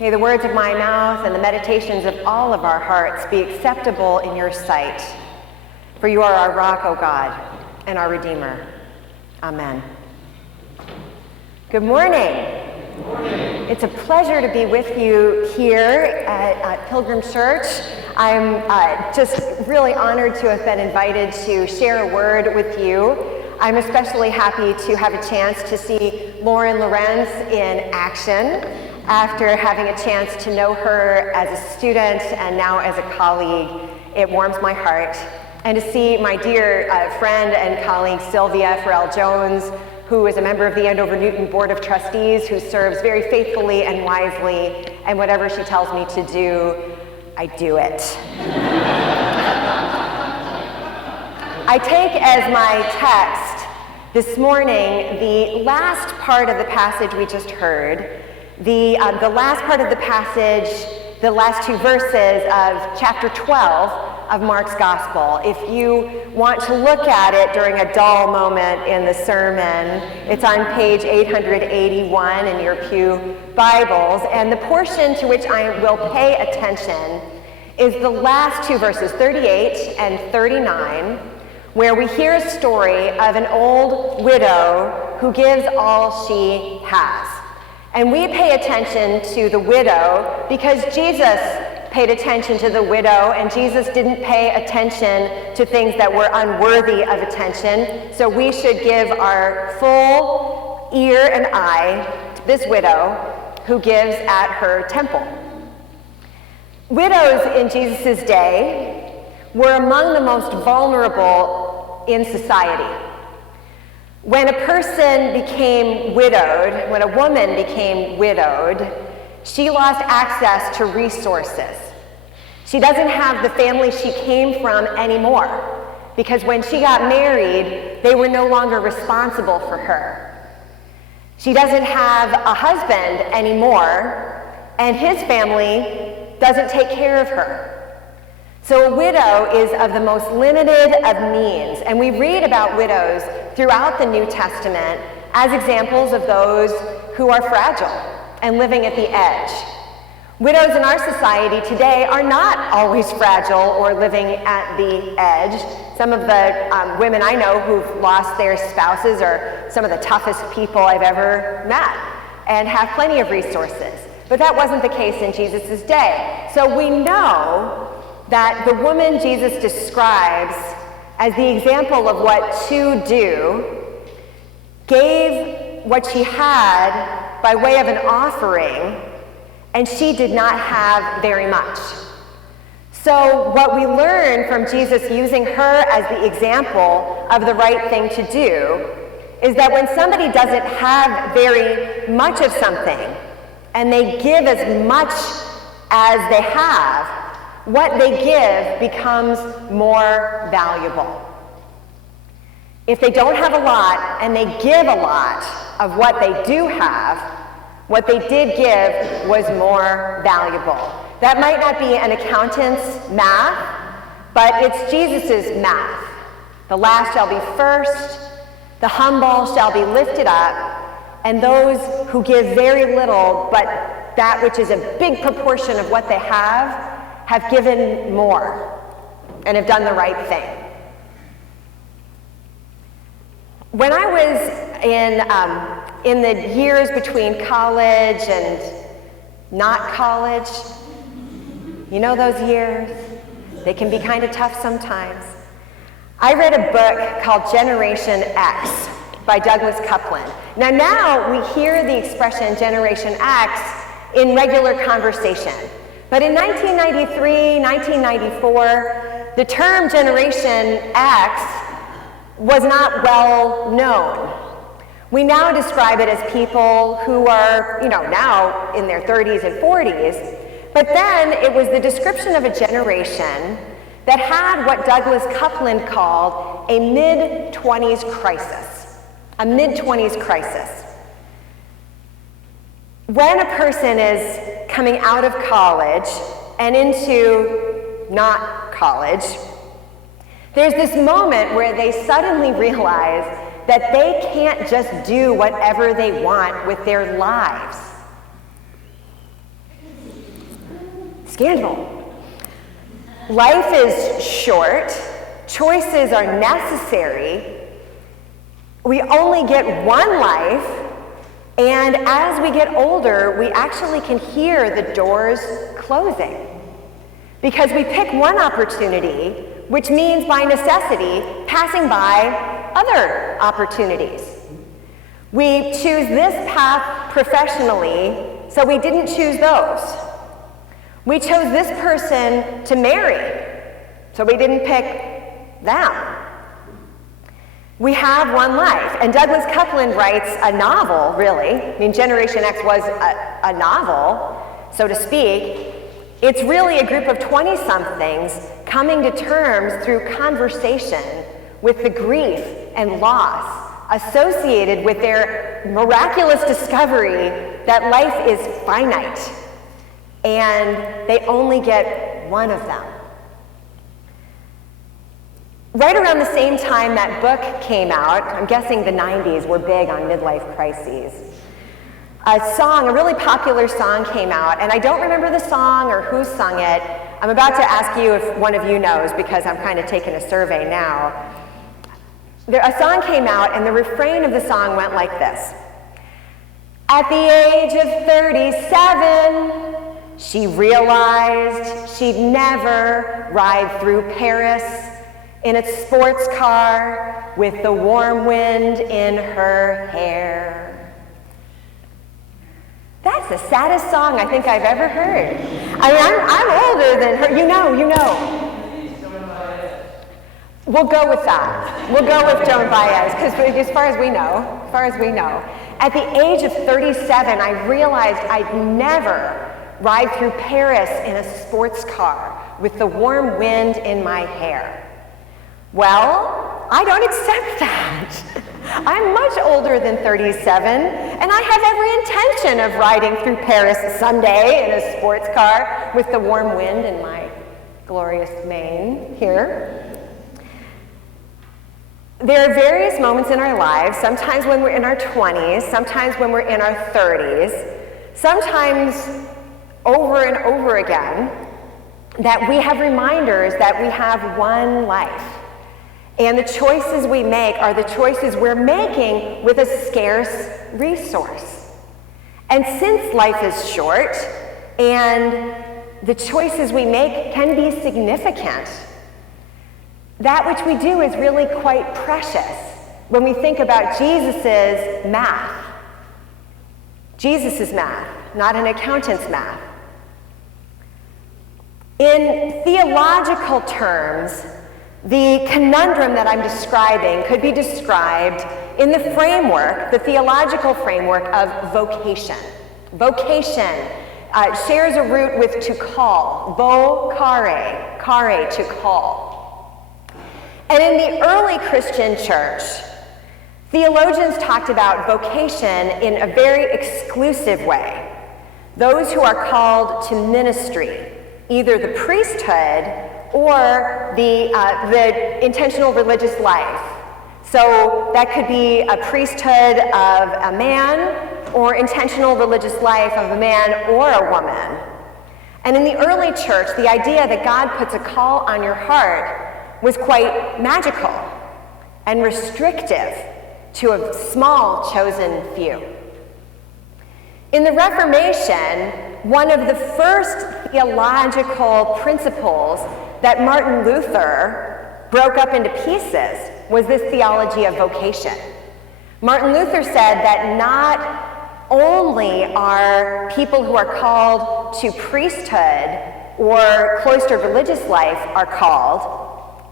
May the words of my mouth and the meditations of all of our hearts be acceptable in your sight. For you are our rock, O God, and our Redeemer. Amen. Good morning. Good morning. It's a pleasure to be with you here at Pilgrim Church. I'm just really honored to have been invited to share a word with you. I'm especially happy to have a chance to see Lauren Lorenz in action after having a chance to know her as a student and now as a colleague. It warms my heart. And to see my dear friend and colleague Sylvia Farrell-Jones, who is a member of the Andover Newton Board of Trustees, who serves very faithfully and wisely, and whatever she tells me to do, I do it. I take as my text this morning the last part of the passage we just heard, the last part of the passage, the last two verses of chapter 12 of Mark's Gospel. If you want to look at it during a dull moment in the sermon, it's on page 881 in your pew Bibles, and the portion to which I will pay attention is the last two verses, 38 and 39, where we hear a story of an old widow who gives all she has. And we pay attention to the widow because Jesus paid attention to the widow, and Jesus didn't pay attention to things that were unworthy of attention. So we should give our full ear and eye to this widow who gives at her temple. Widows in Jesus' day were among the most vulnerable in society. When a person became widowed, when a woman became widowed, she lost access to resources. She doesn't have the family she came from anymore, because when she got married, they were no longer responsible for her. She doesn't have a husband anymore, and his family doesn't take care of her. So a widow is of the most limited of means, and we read about widows throughout the New Testament as examples of those who are fragile and living at the edge. Widows in our society today are not always fragile or living at the edge. Some of the women I know who've lost their spouses are some of the toughest people I've ever met and have plenty of resources. But that wasn't the case in Jesus' day. So we know that the woman Jesus describes as the example of what to do gave what she had by way of an offering, and she did not have very much. So what we learn from Jesus using her as the example of the right thing to do is that when somebody doesn't have very much of something and they give as much as they have, what they give becomes more valuable. If they don't have a lot and they give a lot of what they do have, what they did give was more valuable. That might not be an accountant's math, but it's Jesus's math. The last shall be first, the humble shall be lifted up, and those who give very little, but that which is a big proportion of what they have given more and have done the right thing. When I was in the years between college and not college, you know those years? They can be kind of tough sometimes. I read a book called Generation X by Douglas Coupland. Now we hear the expression Generation X in regular conversation. But in 1993, 1994, the term Generation X was not well known. We now describe it as people who are, now in their 30s and 40s, but then it was the description of a generation that had what Douglas Coupland called a mid-20s crisis. A mid-20s crisis. When a person is coming out of college and into not college, there's this moment where they suddenly realize that they can't just do whatever they want with their lives. scandal. Life is short. Choices are necessary. We only get one life, and as we get older, we actually can hear the doors closing because we pick one opportunity, which means by necessity passing by other opportunities. We choose this path professionally, so we didn't choose those. We chose this person to marry, so we didn't pick them. We have one life, and Douglas Coupland writes a novel, really. I mean, Generation X was a novel, so to speak. It's really a group of 20-somethings coming to terms through conversation with the grief and loss associated with their miraculous discovery that life is finite, and they only get one of them. Right around the same time that book came out, I'm guessing the 90s were big on midlife crises, a really popular song came out, and I don't remember the song or who sung it. I'm about to ask you if one of you knows, because I'm kind of taking a survey now. A song came out, and the refrain of the song went like this. At the age of 37, she realized she'd never ride through Paris in a sports car with the warm wind in her hair. That's the saddest song I think I've ever heard. I mean, I'm older than her. You know. We'll go with that. We'll go with Joan Baez, because as far as we know, at the age of 37, I realized I'd never ride through Paris in a sports car with the warm wind in my hair. Well, I don't accept that. I'm much older than 37, and I have every intention of riding through Paris someday in a sports car with the warm wind in my glorious mane here. There are various moments in our lives, sometimes when we're in our 20s, sometimes when we're in our 30s, sometimes over and over again, that we have reminders that we have one life. And the choices we make are the choices we're making with a scarce resource. And since life is short, and the choices we make can be significant, that which we do is really quite precious when we think about Jesus's math. Jesus's math, not an accountant's math. In theological terms, the conundrum that I'm describing could be described in the framework, the theological framework of vocation. Vocation shares a root with to call, vocare, to call. And in the early Christian church, theologians talked about vocation in a very exclusive way. Those who are called to ministry, either the priesthood or the intentional religious life. So that could be a priesthood of a man or intentional religious life of a man or a woman. And in the early church, the idea that God puts a call on your heart was quite magical and restrictive to a small chosen few. In the Reformation, one of the first theological principles that Martin Luther broke up into pieces was this theology of vocation. Martin Luther said that not only are people who are called to priesthood or cloistered religious life are called,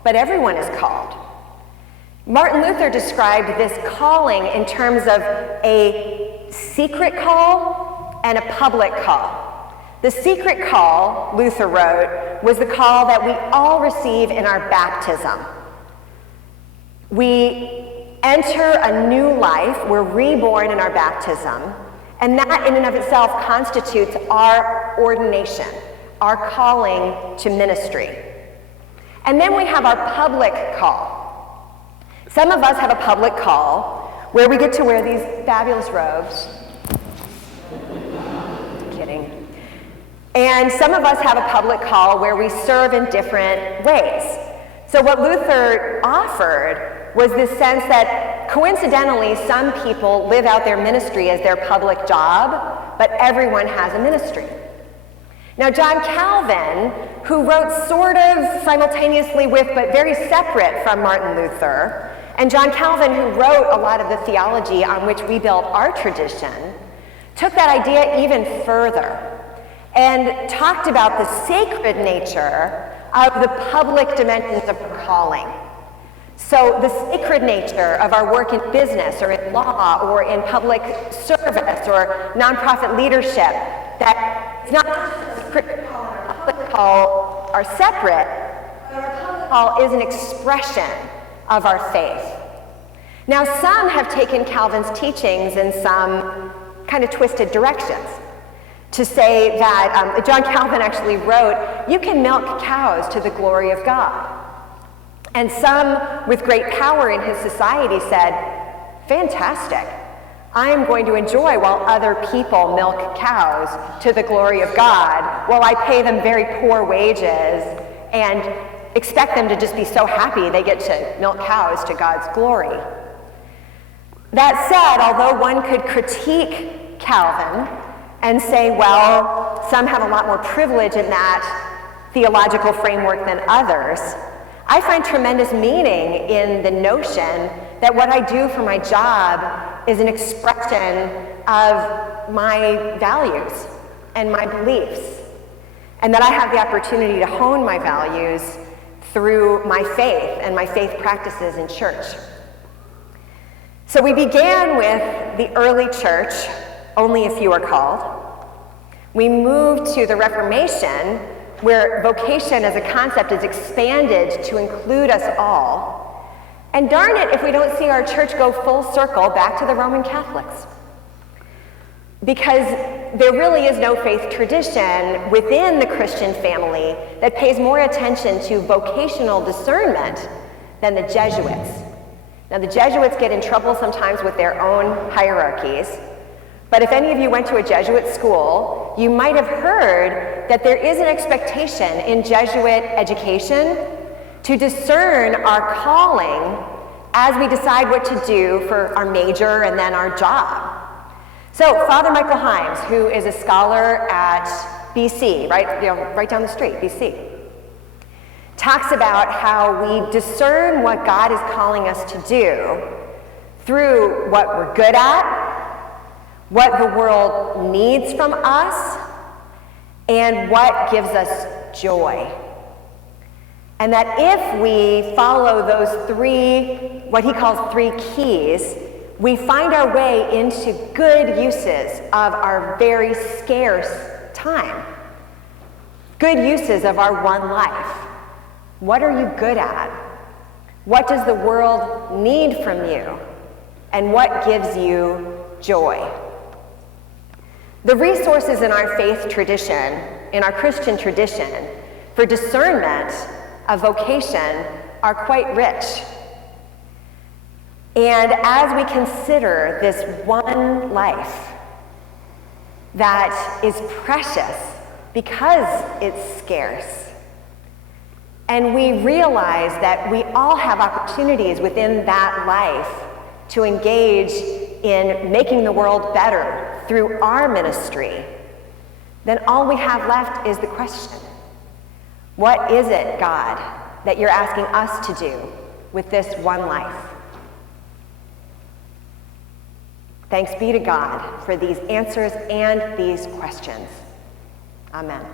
but everyone is called. Martin Luther described this calling in terms of a secret call and a public call. The secret call, Luther wrote, was the call that we all receive in our baptism. We enter a new life, we're reborn in our baptism, and that in and of itself constitutes our ordination, our calling to ministry. And then we have our public call. Some of us have a public call where we get to wear these fabulous robes. Kidding. And some of us have a public call where we serve in different ways. So what Luther offered was this sense that coincidentally some people live out their ministry as their public job, but everyone has a ministry. Now John Calvin, who wrote sort of simultaneously with but very separate from Martin Luther, and John Calvin, who wrote a lot of the theology on which we build our tradition, took that idea even further and talked about the sacred nature of the public dimensions of our calling. So the sacred nature of our work in business or in law or in public service or nonprofit leadership, that it's not just the sacred call and our public call are separate, but our public call is an expression of our faith. Now some have taken Calvin's teachings in some kind of twisted directions to say that John Calvin actually wrote, you can milk cows to the glory of God. And some with great power in his society said, fantastic, I am going to enjoy while other people milk cows to the glory of God, while I pay them very poor wages and expect them to just be so happy they get to milk cows to God's glory. That said, although one could critique Calvin and say, well, some have a lot more privilege in that theological framework than others, I find tremendous meaning in the notion that what I do for my job is an expression of my values and my beliefs, and that I have the opportunity to hone my values through my faith and my faith practices in church. So we began with the early church, only a few are called. We moved to the Reformation, where vocation as a concept is expanded to include us all. And darn it if we don't see our church go full circle back to the Roman Catholics. Because there really is no faith tradition within the Christian family that pays more attention to vocational discernment than the Jesuits. Now the Jesuits get in trouble sometimes with their own hierarchies, but if any of you went to a Jesuit school, you might have heard that there is an expectation in Jesuit education to discern our calling as we decide what to do for our major and then our job. So Father Michael Himes, who is a scholar at BC, right down the street, BC, talks about how we discern what God is calling us to do through what we're good at, what the world needs from us, and what gives us joy. And that if we follow those three, what he calls three keys, we find our way into good uses of our very scarce time. Good uses of our one life. What are you good at? What does the world need from you? And what gives you joy? The resources in our faith tradition, in our Christian tradition, for discernment of vocation are quite rich. And as we consider this one life that is precious because it's scarce, and we realize that we all have opportunities within that life to engage in making the world better through our ministry, then all we have left is the question, what is it, God, that you're asking us to do with this one life? Thanks be to God for these answers and these questions. Amen.